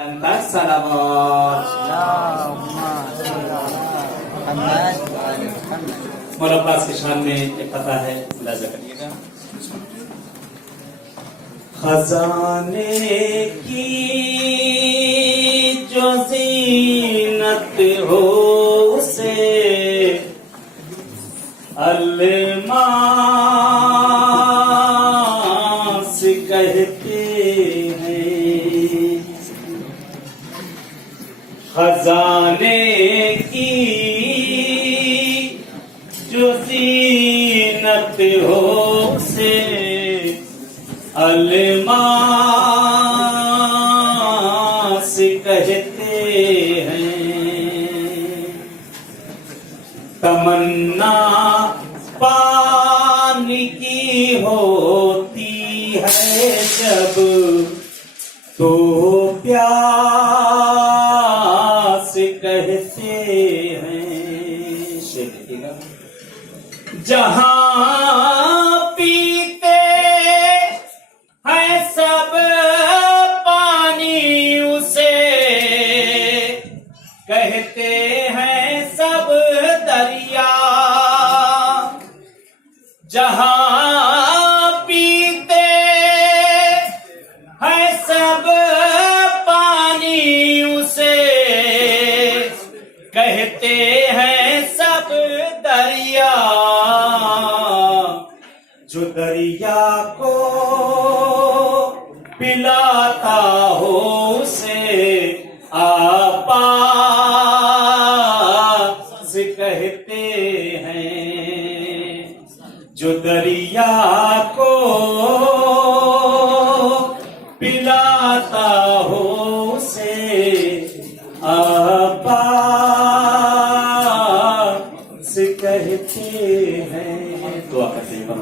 Lantas salawat. मौला पास की शान में एक पता है, अंदाजा करिएगा। खजाने की जो ज़ीनत हो उसे अलमास कहते हैं। खजाने की जो ज़ीनत हो उसे अलमास कहते हैं। तमन्ना पानी की होती है जब तो प्यास कहते हैं। जहां पीते हैं सब पानी उसे कहते हैं सब दरिया। जहां पीते हैं सब पानी उसे कहते हैं सब दरिया। जो दरिया को पिलाता हो उसे आपास कहते हैं। जो दरिया को पिलाता हो उसे आपास कहते हैं। दुआ करते हैं।